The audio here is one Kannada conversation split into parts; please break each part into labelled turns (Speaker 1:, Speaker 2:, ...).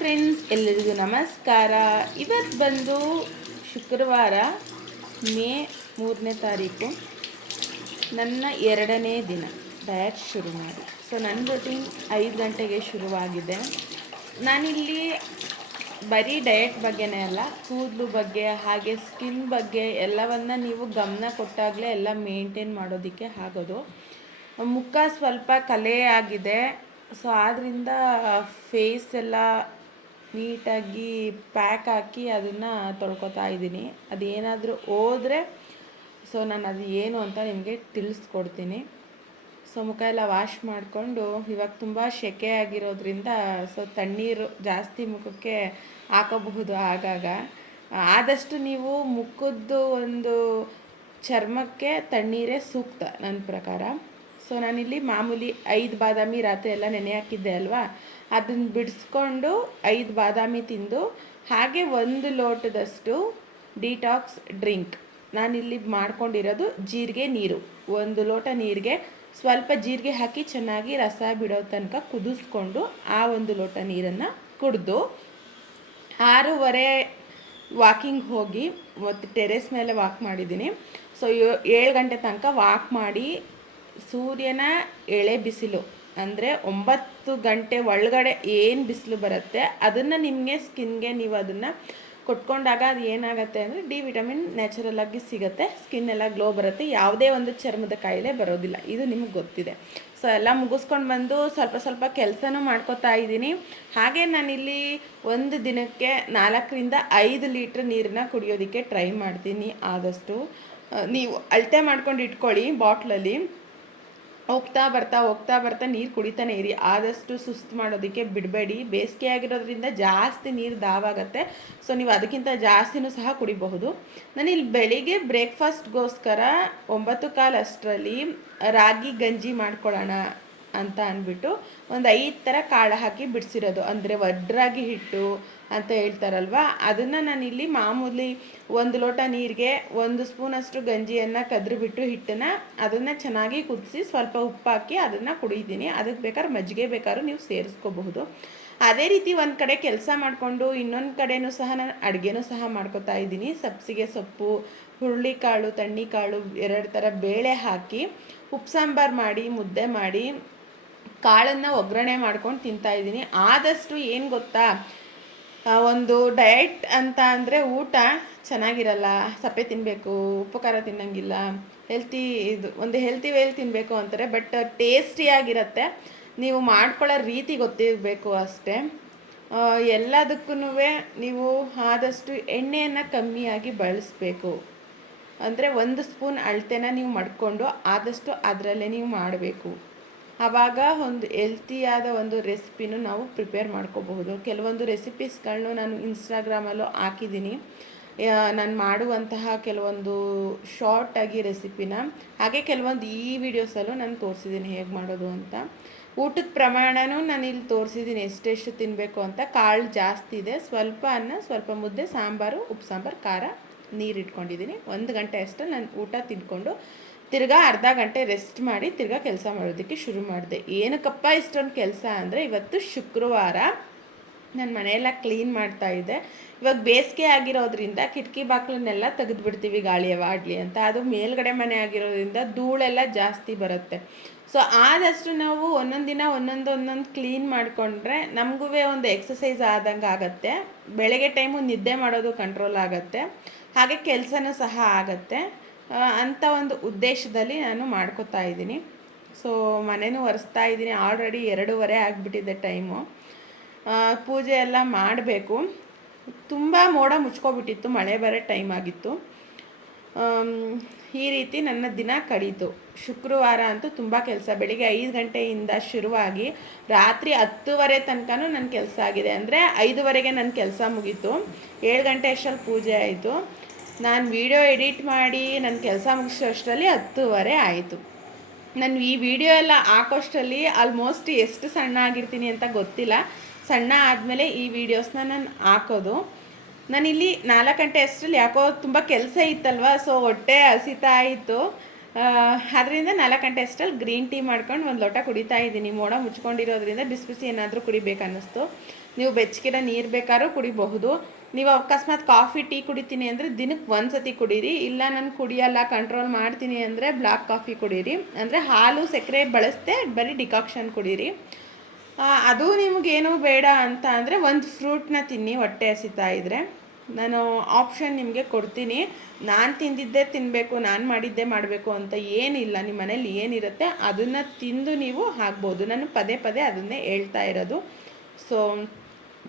Speaker 1: ಫ್ರೆಂಡ್ಸ್ ಎಲ್ಲರಿಗೂ ನಮಸ್ಕಾರ. ಇವತ್ತು ಬಂದು ಶುಕ್ರವಾರ, ಮೇ ಮೂರನೇ ತಾರೀಕು. ನನ್ನ ಎರಡನೇ ದಿನ. ಡಯಟ್ ಶುರು ಮಾಡಿ. ಸೊ ನನ್ನ ರೊಟೀನ್ ಐದು ಗಂಟೆಗೆ ಶುರುವಾಗಿದೆ. ನಾನಿಲ್ಲಿ ಬರೀ ಡಯಟ್ ಬಗ್ಗೆನೇ ಅಲ್ಲ, ಕೂದಲು ಬಗ್ಗೆ, ಹಾಗೆ ಸ್ಕಿನ್ ಬಗ್ಗೆ ಎಲ್ಲವನ್ನು ನೀವು ಗಮನ ಕೊಟ್ಟಾಗಲೇ ಎಲ್ಲ ಮೇಂಟೈನ್ ಮಾಡೋದಕ್ಕೆ ಆಗೋದು. ಮುಖ ಸ್ವಲ್ಪ ಕಲೆ ಆಗಿದೆ. ಸೊ ಆದ್ದರಿಂದ ಫೇಸ್ ಎಲ್ಲ ನೀಟಾಗಿ ಪ್ಯಾಕ್ ಹಾಕಿ ಅದನ್ನು ತೊಳ್ಕೊತಾ ಇದ್ದೀನಿ. ಅದೇನಾದರೂ ಹೋದರೆ ಸೊ ನಾನು ಅದು ಏನು ಅಂತ ನಿಮಗೆ ತಿಳಿಸ್ಕೊಡ್ತೀನಿ. ಸೊ ಮುಖ ಎಲ್ಲ ವಾಶ್ ಮಾಡಿಕೊಂಡು ಇವಾಗ ತುಂಬ ಸೆಕೆ ಆಗಿರೋದ್ರಿಂದ ಸೊ ತಣ್ಣೀರು ಜಾಸ್ತಿ ಮುಖಕ್ಕೆ ಹಾಕಬಹುದು ಆಗಾಗ. ಆದಷ್ಟು ನೀವು ಮುಖದ್ದು ಒಂದು ಚರ್ಮಕ್ಕೆ ತಣ್ಣೀರೇ ಸೂಕ್ತ ನನ್ನ ಪ್ರಕಾರ. ಸೊ ನಾನಿಲ್ಲಿ ಮಾಮೂಲಿ ಐದು ಬಾದಾಮಿ ರಾತ್ರಿ ಎಲ್ಲ ನೆನೆ ಹಾಕಿದ್ದೆ ಅಲ್ವಾ? ಅದನ್ನು ಬಿಡಿಸ್ಕೊಂಡು ಐದು ಬಾದಾಮಿ ತಿಂದು ಹಾಗೆ ಒಂದು ಲೋಟದಷ್ಟು ಡಿಟಾಕ್ಸ್ ಡ್ರಿಂಕ್ ನಾನಿಲ್ಲಿ ಮಾಡ್ಕೊಂಡಿರೋದು ಜೀರಿಗೆ ನೀರು. ಒಂದು ಲೋಟ ನೀರಿಗೆ ಸ್ವಲ್ಪ ಜೀರಿಗೆ ಹಾಕಿ ಚೆನ್ನಾಗಿ ರಸ ಬಿಡೋ ತನಕ ಕುದಿಸ್ಕೊಂಡು ಆ ಒಂದು ಲೋಟ ನೀರನ್ನು ಕುಡಿದು ಆರೂವರೆ ವಾಕಿಂಗ್ ಹೋಗಿ ಮತ್ತು ಟೆರೆಸ್ ಮೇಲೆ ವಾಕ್ ಮಾಡಿದ್ದೀನಿ. ಸೊ ಏಳು ಗಂಟೆ ತನಕ ವಾಕ್ ಮಾಡಿ ಸೂರ್ಯನ ಎಳೆ ಬಿಸಿಲು ಅಂದರೆ ಒಂಬತ್ತು ಗಂಟೆ ಒಳಗಡೆ ಏನು ಬಿಸಿಲು ಬರುತ್ತೆ, ಅದನ್ನು ನಿಮಗೆ ಸ್ಕಿನ್ಗೆ ನೀವು ಅದನ್ನು ಕೊಟ್ಕೊಂಡಾಗ ಅದು ಏನಾಗುತ್ತೆ ಅಂದರೆ ಡಿ ವಿಟಮಿನ್ ನ್ಯಾಚುರಲ್ಲಾಗಿ ಸಿಗುತ್ತೆ, ಸ್ಕಿನ್ ಎಲ್ಲ ಗ್ಲೋ ಬರುತ್ತೆ, ಯಾವುದೇ ಒಂದು ಚರ್ಮದ ಕಾಯಿಲೆ ಬರೋದಿಲ್ಲ, ಇದು ನಿಮಗೆ ಗೊತ್ತಿದೆ. ಸೊ ಎಲ್ಲ ಮುಗಿಸ್ಕೊಂಡು ಬಂದು ಸ್ವಲ್ಪ ಸ್ವಲ್ಪ ಕೆಲಸನೂ ಮಾಡ್ಕೋತಾ ಇದ್ದೀನಿ. ಹಾಗೆ ನಾನಿಲ್ಲಿ ಒಂದು ದಿನಕ್ಕೆ ನಾಲ್ಕರಿಂದ ಐದು ಲೀಟ್ರ್ ನೀರನ್ನ ಕುಡಿಯೋದಕ್ಕೆ ಟ್ರೈ ಮಾಡ್ತೀನಿ ಆದಷ್ಟು. ನೀವು ಅಳತೆ ಮಾಡ್ಕೊಂಡು ಇಟ್ಕೊಳ್ಳಿ ಬಾಟ್ಲಲ್ಲಿ. ಹೋಗ್ತಾ ಬರ್ತಾ ಹೋಗ್ತಾ ಬರ್ತಾ ನೀರು ಕುಡಿತಾನೆ ಇರಿ. ಆದಷ್ಟು ಸುಸ್ತು ಮಾಡೋದಕ್ಕೆ ಬಿಡಬೇಡಿ. ಬೇಸಿಗೆ ಆಗಿರೋದ್ರಿಂದ ಜಾಸ್ತಿ ನೀರು ದಾವಾಗತ್ತೆ. ಸೊ ನೀವು ಅದಕ್ಕಿಂತ ಜಾಸ್ತಿನೂ ಸಹ ಕುಡಿಬಹುದು. ನಾನು ಇಲ್ಲಿ ಬೆಳಿಗ್ಗೆ ಬ್ರೇಕ್ಫಾಸ್ಟ್ಗೋಸ್ಕರ ಒಂಬತ್ತು ಕಾಲು ಅಷ್ಟರಲ್ಲಿ ರಾಗಿ ಗಂಜಿ ಮಾಡ್ಕೊಳ್ಳೋಣ. ಅಂತ ಅಂದ್ಬಿಟ್ಟು ಒಂದು ಐದು ಥರ ಕಾಳು ಹಾಕಿ ಬಿಡಿಸಿರೋದು. ಅಂದರೆ ವಡ್ರಾಗಿ ಹಿಟ್ಟು ಅಂತ ಹೇಳ್ತಾರಲ್ವ? ಅದನ್ನು ನಾನಿಲ್ಲಿ ಮಾಮೂಲಿ ಒಂದು ಲೋಟ ನೀರಿಗೆ ಒಂದು ಸ್ಪೂನಷ್ಟು ಗಂಜಿಯನ್ನು ಕದ್ರುಬಿಟ್ಟು ಹಿಟ್ಟನ್ನು ಅದನ್ನು ಚೆನ್ನಾಗಿ ಕುದಿಸಿ ಸ್ವಲ್ಪ ಉಪ್ಪು ಹಾಕಿ ಅದನ್ನು ಕುಡಿದ್ದೀನಿ ಅದಕ್ಕೆ ಬೇಕಾದ್ರೆ ಮಜ್ಜಿಗೆ ಬೇಕಾದ್ರೂ ನೀವು ಸೇರಿಸ್ಕೋಬಹುದು. ಅದೇ ರೀತಿ ಒಂದು ಕಡೆ ಕೆಲಸ ಮಾಡಿಕೊಂಡು ಇನ್ನೊಂದು ಕಡೆನೂ ಸಹ ನಾನು ಅಡುಗೆನೂ ಸಹ ಮಾಡ್ಕೋತಾ ಇದ್ದೀನಿ. ಸಬ್ಸಿಗೆ ಸೊಪ್ಪು ಹುರುಳಿಕಾಳು ತಣ್ಣಿಕಾಳು ಎರಡು ಥರ ಬೇಳೆ ಹಾಕಿ ಉಪ್ಪು ಸಾಂಬಾರು ಮಾಡಿ, ಮುದ್ದೆ ಮಾಡಿ ಕಾಳನ್ನು ಒಗ್ಗರಣೆ ಮಾಡ್ಕೊಂಡು ತಿಂತಾ ಇದ್ದೀನಿ. ಆದಷ್ಟು ಏನು ಗೊತ್ತಾ? ಒಂದು ಡಯಟ್ ಅಂತ ಅಂದರೆ ಊಟ ಚೆನ್ನಾಗಿರಲ್ಲ, ಸಪ್ಪೆ ತಿನ್ನಬೇಕು ಉಪ್ಪು ಖಾರ ತಿನ್ನಂಗಿಲ್ಲ ಹೆಲ್ತಿ ಇದು, ಒಂದು ಹೆಲ್ತಿ ವೇಲ್ ತಿನ್ನಬೇಕು ಅಂತಾರೆ ಬಟ್ ಟೇಸ್ಟಿಯಾಗಿರುತ್ತೆ ನೀವು ಮಾಡ್ಕೊಳ್ಳೋ ರೀತಿ ಗೊತ್ತಿರಬೇಕು ಅಷ್ಟೇ. ಎಲ್ಲದಕ್ಕೂ ನೀವು ಆದಷ್ಟು ಎಣ್ಣೆಯನ್ನು ಕಮ್ಮಿಯಾಗಿ ಬಳಸಬೇಕು. ಅಂದರೆ ಒಂದು ಸ್ಪೂನ್ ಅಳತೆನ ನೀವು ಮಾಡಿಕೊಂಡು ಆದಷ್ಟು ಅದರಲ್ಲೇ ನೀವು ಮಾಡಬೇಕು. ಆವಾಗ ಒಂದು ಹೆಲ್ತಿಯಾದ ಒಂದು ರೆಸಿಪಿನೂ ನಾವು ಪ್ರಿಪೇರ್ ಮಾಡ್ಕೋಬಹುದು. ಕೆಲವೊಂದು ರೆಸಿಪೀಸ್ಗಳನ್ನೂ ನಾನು ಇನ್ಸ್ಟಾಗ್ರಾಮಲ್ಲೂ ಹಾಕಿದ್ದೀನಿ. ನಾನು ಮಾಡುವಂತಹ ಕೆಲವೊಂದು ಶಾರ್ಟಾಗಿ ರೆಸಿಪಿನ, ಹಾಗೆ ಕೆಲವೊಂದು ಈ ವಿಡಿಯೋಸಲ್ಲೂ ನಾನು ತೋರಿಸಿದ್ದೀನಿ ಹೇಗೆ ಮಾಡೋದು ಅಂತ. ಊಟದ ಪ್ರಮಾಣನೂ ನಾನು ಇಲ್ಲಿ ತೋರಿಸಿದ್ದೀನಿ ಎಷ್ಟೆಷ್ಟು ತಿನ್ನಬೇಕು ಅಂತ. ಕಾಳು ಜಾಸ್ತಿ ಇದೆ, ಸ್ವಲ್ಪ ಅನ್ನ, ಸ್ವಲ್ಪ ಮುದ್ದೆ, ಸಾಂಬಾರು, ಉಪ್ಪು, ಸಾಂಬಾರು, ಖಾರ, ನೀರು ಇಟ್ಕೊಂಡಿದ್ದೀನಿ. ಒಂದು ಗಂಟೆ ಅಷ್ಟು ನಾನು ಊಟ ತಿನ್ಕೊಂಡು ತಿರ್ಗಾ ಅರ್ಧ ಗಂಟೆ ರೆಸ್ಟ್ ಮಾಡಿ ತಿರ್ಗಾ ಕೆಲಸ ಮಾಡೋದಕ್ಕೆ ಶುರು ಮಾಡಿದೆ. ಏನಕ್ಕಪ್ಪ ಇಷ್ಟೊಂದು ಕೆಲಸ ಅಂದರೆ ಇವತ್ತು ಶುಕ್ರವಾರ ನಾನು ಮನೆಯೆಲ್ಲ ಕ್ಲೀನ್ ಮಾಡ್ತಾ ಇದ್ದೆ. ಇವಾಗ ಬೇಸಿಗೆ ಆಗಿರೋದ್ರಿಂದ ಕಿಟಕಿ ಬಾಕ್ಲನ್ನೆಲ್ಲ ತೆಗೆದುಬಿಡ್ತೀವಿ ಗಾಳಿಯ ವಾಡಲಿ ಅಂತ. ಅದು ಮೇಲ್ಗಡೆ ಮನೆ ಆಗಿರೋದ್ರಿಂದ ಧೂಳೆಲ್ಲ ಜಾಸ್ತಿ ಬರುತ್ತೆ. ಸೊ ಆದಷ್ಟು ನಾವು ಒಂದೊಂದು ದಿನ ಒಂದೊಂದು ಒಂದೊಂದು ಕ್ಲೀನ್ ಮಾಡಿಕೊಂಡ್ರೆ ನಮಗೂ ಒಂದು ಎಕ್ಸಸೈಸ್ ಆದಂಗೆ ಆಗುತ್ತೆ. ಬೆಳಗ್ಗೆ ಟೈಮು ನಿದ್ದೆ ಮಾಡೋದು ಕಂಟ್ರೋಲ್ ಆಗುತ್ತೆ. ಹಾಗೆ ಕೆಲಸನೂ ಸಹ ಆಗುತ್ತೆ. ಅಂಥ ಒಂದು ಉದ್ದೇಶದಲ್ಲಿ ನಾನು ಮಾಡ್ಕೋತಾ ಇದ್ದೀನಿ. ಸೊ ಮನೆನೂ ಒರೆಸ್ತಾ ಇದ್ದೀನಿ. ಆಲ್ರೆಡಿ ಎರಡೂವರೆ ಆಗಿಬಿಟ್ಟಿದೆ ಟೈಮು. ಪೂಜೆ ಎಲ್ಲ ಮಾಡಬೇಕು. ತುಂಬ ಮೋಡ ಮುಚ್ಕೊಬಿಟ್ಟಿತ್ತು. ಮಳೆ ಬರೋ ಟೈಮ್ ಆಗಿತ್ತು. ಈ ರೀತಿ ನನ್ನ ದಿನ ಕಳೀತು. ಶುಕ್ರವಾರ ಅಂತೂ ತುಂಬ ಕೆಲಸ. ಬೆಳಿಗ್ಗೆ ಐದು ಗಂಟೆಯಿಂದ ಶುರುವಾಗಿ ರಾತ್ರಿ ಹತ್ತುವರೆ ತನಕನೂ ನನ್ನ ಕೆಲಸ ಆಗಿದೆ. ಅಂದರೆ ಐದುವರೆಗೆ ನನ್ನ ಕೆಲಸ ಮುಗೀತು. ಏಳು ಗಂಟೆ ಅಷ್ಟರಲ್ಲಿ ಪೂಜೆ ಆಯಿತು. ನಾನು ವಿಡಿಯೋ ಎಡಿಟ್ ಮಾಡಿ ನನ್ನ ಕೆಲಸ ಮುಗಿಸೋಷ್ಟರಲ್ಲಿ ಹತ್ತುವರೆ ಆಯಿತು. ನಾನು ಈ ವಿಡಿಯೋ ಎಲ್ಲ ಹಾಕೋಷ್ಟರಲ್ಲಿ ಆಲ್ಮೋಸ್ಟ್ ಎಷ್ಟು ಸಣ್ಣ ಆಗಿರ್ತೀನಿ ಅಂತ ಗೊತ್ತಿಲ್ಲ. ಸಣ್ಣ ಆದಮೇಲೆ ಈ ವಿಡಿಯೋಸ್ನ ನಾನು ಹಾಕೋದು. ನಾನಿಲ್ಲಿ ನಾಲ್ಕು ಗಂಟೆ ಅಷ್ಟರಲ್ಲಿ ಯಾಕೋ ತುಂಬ ಕೆಲಸ ಇತ್ತಲ್ವ ಸೊ ಹೊಟ್ಟೆ ಹಸಿತಾ ಅದರಿಂದ ನಾಲ್ಕು ಗಂಟೆ ಅಷ್ಟರಲ್ಲಿ ಗ್ರೀನ್ ಟೀ ಮಾಡ್ಕೊಂಡು ಒಂದು ಲೋಟ ಕುಡಿತಾ ಇದ್ದೀನಿ. ಮೋಡ ಮುಚ್ಕೊಂಡಿರೋದ್ರಿಂದ ಬಿಸಿ ಬಿಸಿ ಏನಾದರೂ ಕುಡಿಬೇಕು ಅನ್ನಿಸ್ತು ನೀವು ಬೆಚ್ಚಗಿರೋ ನೀರು ಬೇಕಾದ್ರೂ ಕುಡಿಬಹುದು. ನೀವು ಅಕಸ್ಮಾತ್ ಕಾಫಿ ಟೀ ಕುಡಿತೀನಿ ಅಂದರೆ ದಿನಕ್ಕೆ ಒಂದು ಸತಿ ಕುಡೀರಿ. ಇಲ್ಲ ನಾನು ಕುಡಿಯಲ್ಲ ಕಂಟ್ರೋಲ್ ಮಾಡ್ತೀನಿ ಅಂದರೆ ಬ್ಲ್ಯಾಕ್ ಕಾಫಿ ಕುಡೀರಿ. ಅಂದರೆ ಹಾಲು, ಸಕ್ಕರೆ ಬಳಸದೆ ಬರೀ ಡಿಕಾಕ್ಷನ್ ಕುಡೀರಿ. ಅದು ನಿಮಗೇನು ಬೇಡ ಅಂತ ಅಂದರೆ ಒಂದು ಫ್ರೂಟ್ನ ತಿನ್ನಿ, ಹೊಟ್ಟೆ ಹಸಿತಾ ಇದ್ದರೆ ನಾನು ಆಪ್ಷನ್ ನಿಮಗೆ ಕೊಡ್ತೀನಿ. ನಾನು ತಿಂದಿದ್ದೇ ತಿನ್ನಬೇಕು ನಾನು ಮಾಡಿದ್ದೇ ಮಾಡಬೇಕು ಅಂತ ಏನಿಲ್ಲ ನಿಮ್ಮ ಮನೇಲಿ ಏನಿರುತ್ತೆ ಅದನ್ನು ತಿಂದು ನೀವು ಹಾಕ್ಬೋದು. ನಾನು ಪದೇ ಪದೇ ಅದನ್ನೇ ಹೇಳ್ತಾ ಇರೋದು. ಸೊ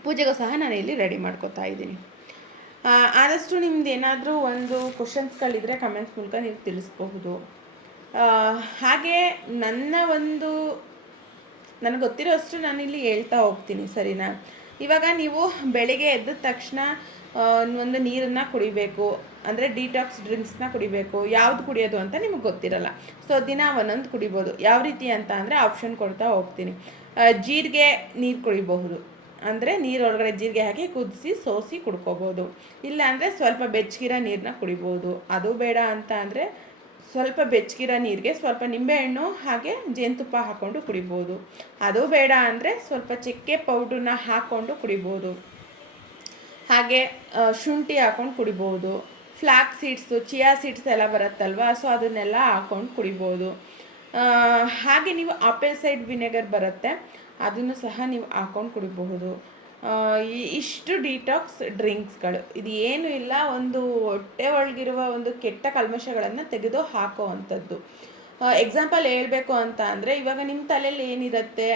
Speaker 1: ಪೂಜೆಗೂ ಸಹ ನಾನು ಇಲ್ಲಿ ರೆಡಿ ಮಾಡ್ಕೋತಾ ಇದ್ದೀನಿ. ಆದಷ್ಟು ನಿಮ್ದು ಏನಾದರೂ ಒಂದು ಕ್ವಶನ್ಸ್ಗಳಿದ್ರೆ ಕಮೆಂಟ್ಸ್ ಮೂಲಕ ನೀವು ತಿಳಿಸ್ಬಹುದು. ಹಾಗೆ ನನ್ನ ಒಂದು, ನನಗೆ ಗೊತ್ತಿರೋ ಅಷ್ಟು ನಾನಿಲ್ಲಿ ಹೇಳ್ತಾ ಹೋಗ್ತೀನಿ, ಸರಿನಾ? ಇವಾಗ ನೀವು ಬೆಳಿಗ್ಗೆ ಎದ್ದ ತಕ್ಷಣ ಒಂದು ನೀರನ್ನು ಕುಡಿಬೇಕು. ಅಂದರೆ ಡಿಟಾಕ್ಸ್ ಡ್ರಿಂಕ್ಸ್ನ ಕುಡಿಬೇಕು. ಯಾವ್ದು ಕುಡಿಯೋದು ಅಂತ ನಿಮಗೆ ಗೊತ್ತಿರಲ್ಲ. ಸೊ ದಿನ ಒಂದೊಂದು ಕುಡಿಬೋದು. ಯಾವ ರೀತಿ ಅಂತ ಅಂದರೆ ಆಪ್ಷನ್ ಕೊಡ್ತಾ ಹೋಗ್ತೀನಿ. ಜೀರಿಗೆ ನೀರು ಕುಡಿಬಹುದು. ಅಂದರೆ ನೀರೊಳಗಡೆ ಜೀರಿಗೆ ಹಾಕಿ ಕುದಿಸಿ, ಸೋಸಿ ಕುಡ್ಕೋಬೋದು ಇಲ್ಲ ಅಂದರೆ ಸ್ವಲ್ಪ ಬೆಚ್ಚಗಿರೋ ನೀರನ್ನ ಕುಡಿಬೋದು ಅದು ಬೇಡ ಅಂತ ಅಂದರೆ ಸ್ವಲ್ಪ ಬೆಚ್ಚಗಿರೋ ನೀರಿಗೆ ಸ್ವಲ್ಪ ನಿಂಬೆಹಣ್ಣು ಹಾಗೆ ಜೇನುತುಪ್ಪ ಹಾಕ್ಕೊಂಡು ಕುಡಿಬೋದು ಅದು ಬೇಡ ಅಂದರೆ ಸ್ವಲ್ಪ ಚಕ್ಕೆ ಪೌಡ್ರನ್ನ ಹಾಕ್ಕೊಂಡು ಕುಡಿಬೋದು ಹಾಗೆ ಶುಂಠಿ ಹಾಕೊಂಡು ಕುಡಿಬೋದು. ಫ್ಲ್ಯಾಕ್ ಸೀಡ್ಸು ಚಿಯಾ ಸೀಡ್ಸ್ ಎಲ್ಲ ಬರುತ್ತಲ್ವ ಸೊ ಅದನ್ನೆಲ್ಲ ಹಾಕ್ಕೊಂಡು ಕುಡಿಬೋದು. ಹಾಗೆ ನೀವು ಆಪಲ್ ಸೈಡ್ ವಿನೆಗರ್ ಬರುತ್ತೆ, ಅದನ್ನು ಸಹ ನೀವು ಹಾಕೊಂಡು ಕುಡಿಬಹುದು. ಇಷ್ಟು ಡಿಟಾಕ್ಸ್ ಡ್ರಿಂಕ್ಸ್ಗಳು ಇದು ಏನು ಇಲ್ಲ, ಒಂದು ಹೊಟ್ಟೆ ಒಳಗಿರುವ ಒಂದು ಕೆಟ್ಟ ಕಲ್ಮಶಗಳನ್ನು ತೆಗೆದು ಹಾಕೋ ಅಂಥದ್ದು ಎಕ್ಸಾಂಪಲ್ ಹೇಳಬೇಕು ಅಂತ ಅಂದರೆ, ಇವಾಗ ನಿಮ್ಮ ತಲೆಯಲ್ಲಿ ಏನಿರುತ್ತೆ?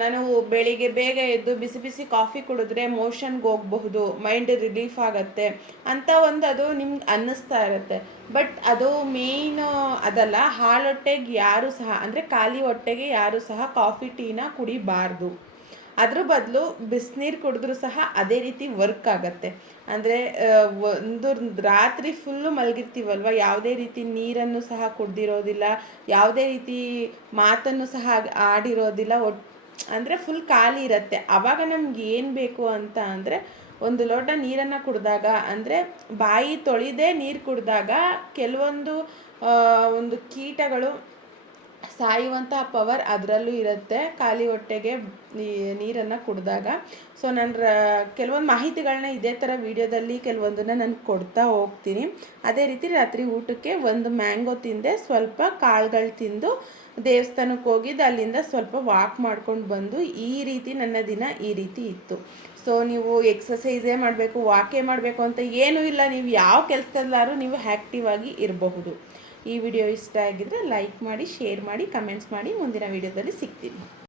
Speaker 1: ನಾನು ಬೆಳಿಗ್ಗೆ ಬೇಗ ಎದ್ದು ಬಿಸಿ ಬಿಸಿ ಕಾಫಿ ಕುಡಿದ್ರೆ ಮೋಷನ್ಗೆ ಹೋಗಬಹುದು ಮೈಂಡ್ ರಿಲೀಫ್ ಆಗುತ್ತೆ. ಅಂತ ಒಂದು ಅದು ನಿಮ್ಗೆ ಅನ್ನಿಸ್ತಾ ಇರುತ್ತೆ. ಬಟ್ ಅದು ಮೇಯ್ನ್ ಅದಲ್ಲ ಹಾಳೊಟ್ಟೆಗೆ ಯಾರು ಸಹ, ಅಂದರೆ ಖಾಲಿ ಹೊಟ್ಟೆಗೆ ಯಾರು ಸಹ ಕಾಫಿ, ಟೀನ ಕುಡಿಬಾರ್ದು. ಅದ್ರ ಬದಲು ಬಿಸಿನೀರು ಕುಡಿದ್ರೂ ಸಹ ಅದೇ ರೀತಿ ವರ್ಕ್ ಆಗುತ್ತೆ. ಅಂದರೆ ಒಂದು ರಾತ್ರಿ ಫುಲ್ಲು ಮಲಗಿರ್ತೀವಲ್ವ? ಯಾವುದೇ ರೀತಿ ನೀರನ್ನು ಸಹ ಕುಡ್ದಿರೋದಿಲ್ಲ, ಯಾವುದೇ ರೀತಿ ಮಾತನ್ನು ಸಹ ಆಡಿರೋದಿಲ್ಲ. ಒಟ್, ಅಂದರೆ ಫುಲ್ ಖಾಲಿ ಇರುತ್ತೆ. ಆವಾಗ ನಮ್ಗೆ ಏನು ಬೇಕು ಅಂತ ಅಂದರೆ, ಒಂದು ಲೋಟ ನೀರನ್ನು ಕುಡಿದಾಗ, ಅಂದರೆ ಬಾಯಿ ತೊಳೆದೇ ನೀರು ಕುಡಿದಾಗ, ಕೆಲವೊಂದು ಒಂದು ಕೀಟಗಳು ಸಾಯುವಂಥ ಪವರ್ ಅದರಲ್ಲೂ ಇರುತ್ತೆ. ಖಾಲಿ ಹೊಟ್ಟೆಗೆ ನೀರನ್ನು ಕುಡಿದಾಗ. ಸೊ ನಾನು ರ, ಕೆಲವೊಂದು ಮಾಹಿತಿಗಳನ್ನ ಇದೇ ಥರ ವೀಡಿಯೋದಲ್ಲಿ ಕೆಲವೊಂದನ್ನು ನಾನು ಕೊಡ್ತಾ ಹೋಗ್ತೀನಿ. ಅದೇ ರೀತಿ ರಾತ್ರಿ ಊಟಕ್ಕೆ ಒಂದು ಮ್ಯಾಂಗೋ ತಿಂದೆ, ಸ್ವಲ್ಪ ಕಾಳುಗಳು ತಿಂದು ದೇವಸ್ಥಾನಕ್ಕೆ ಹೋಗಿದ್ದು ಅಲ್ಲಿಂದ ಸ್ವಲ್ಪ ವಾಕ್ ಮಾಡ್ಕೊಂಡು ಬಂದು ಈ ರೀತಿ ನನ್ನ ದಿನ ಈ ರೀತಿ ಇತ್ತು. ಸೊ ನೀವು ಎಕ್ಸಸೈಸೇ ಮಾಡಬೇಕು ವಾಕೇ ಮಾಡಬೇಕು ಅಂತ ಏನೂ ಇಲ್ಲ. ನೀವು ಯಾವ ಕೆಲಸದಲ್ಲಾದ್ರೂ ನೀವು ಆ್ಯಕ್ಟಿವ್ ಆಗಿ ಇರಬಹುದು. ಈ ವಿಡಿಯೋ ಇಷ್ಟ ಆಗಿದ್ದರೆ ಲೈಕ್ ಮಾಡಿ ಶೇರ್ ಮಾಡಿ ಕಮೆಂಟ್ಸ್ ಮಾಡಿ. ಮುಂದಿನ ವಿಡಿಯೋದಲ್ಲಿ ಸಿಗ್ತೀನಿ.